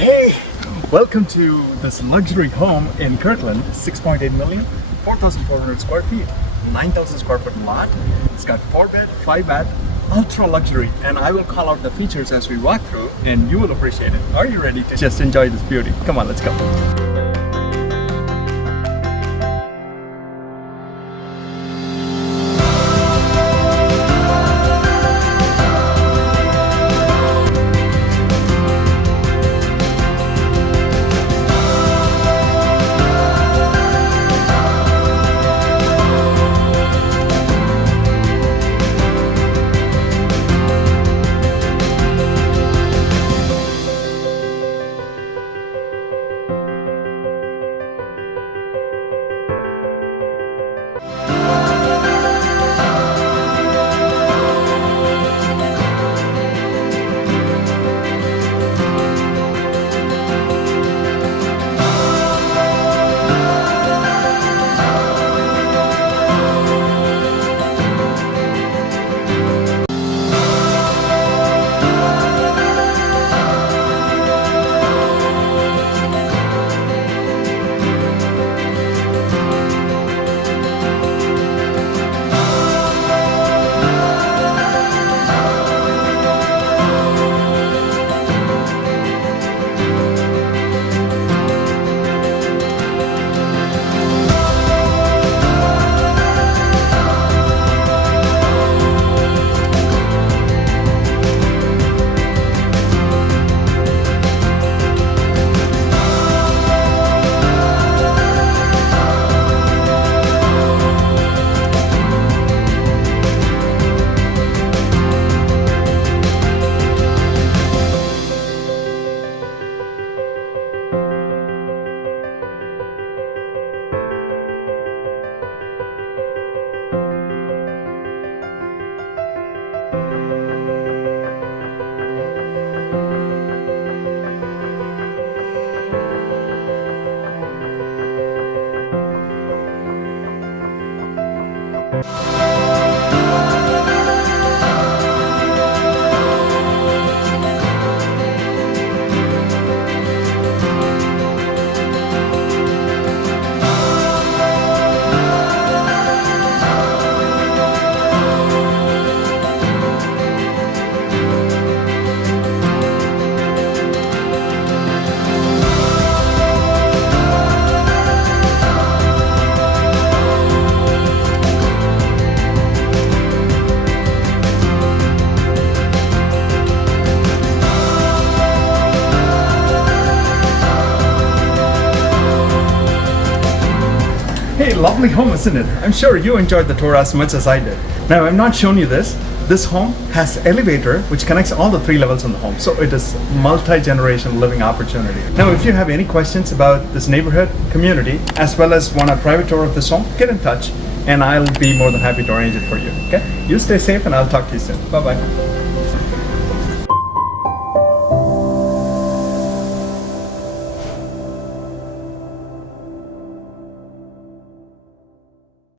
Hey, welcome to this luxury home in Kirkland, 6.8 million, 4,400 square feet, 9,000 square foot lot. It's got 4-bed, 5-bath, ultra luxury, and I will call out the features as we walk through and you will appreciate it. Are you ready to just enjoy this beauty? Come on, let's go. Hey, lovely home, isn't it? I'm sure you enjoyed the tour as much as I did. Now, I've not shown you this. This home has elevator which connects all the 3 levels in the home. So it is multi-generation living opportunity. Now, if you have any questions about this neighborhood, community, as well as want a private tour of this home, get in touch and I'll be more than happy to arrange it for you. Okay? You stay safe and I'll talk to you soon. Bye-bye.